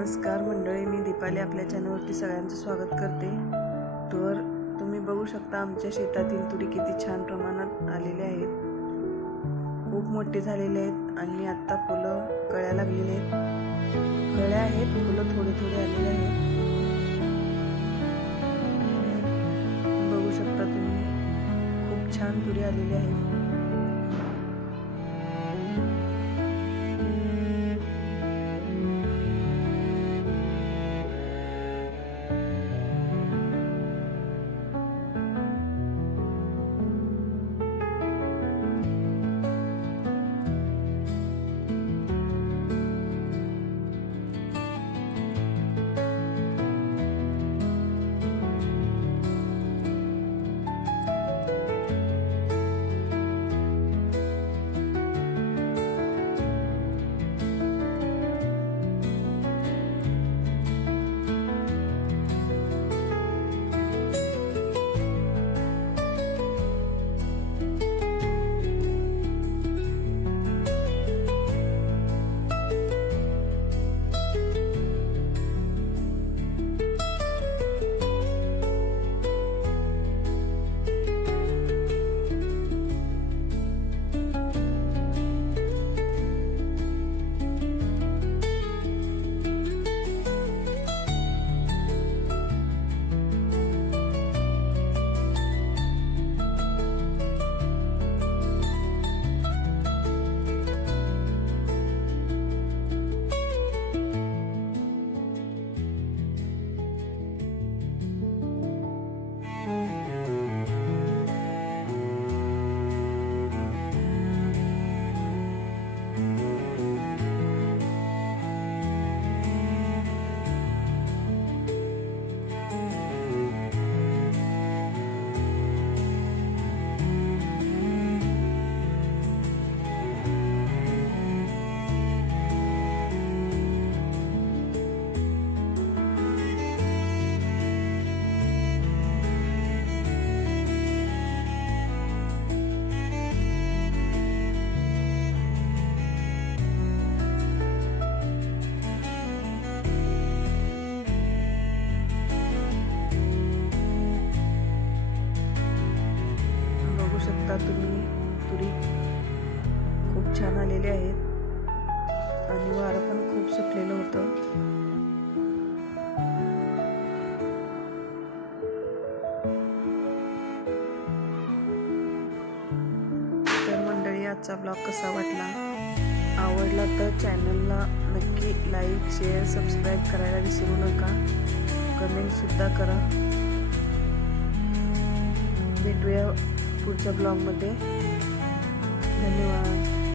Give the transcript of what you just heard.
नमस्कार मंडळी मी दीपाली आपल्या चॅनलवरती सगळ्यांचं स्वागत करते. तर तुम्ही बघू शकता आमच्या शेतातील तुरी किती छान प्रमाणात आलेले आहेत. खूप मोठे झालेले आहेत आणि आत्ता फुलं कळ्या लागलेले आहेत. कळ्या आहेत फुलं थोडे थोडे आलेले आहेत. बघू शकता तुम्ही खूप छान तुरी आलेली आहे शकता तुम्ही. तुरी खूप छान आलेले आहेत. आणि वारं पण खूप सुटलेलं होतं. तर मंडळी आजचा ब्लॉग कसा वाटला? आवडला तर चॅनलला नक्की लाईक शेअर सबस्क्राईब करायला विसरू नका. कमेंटसुद्धा करा. भेटूया पुढच्या ब्लॉगमध्ये. धन्यवाद.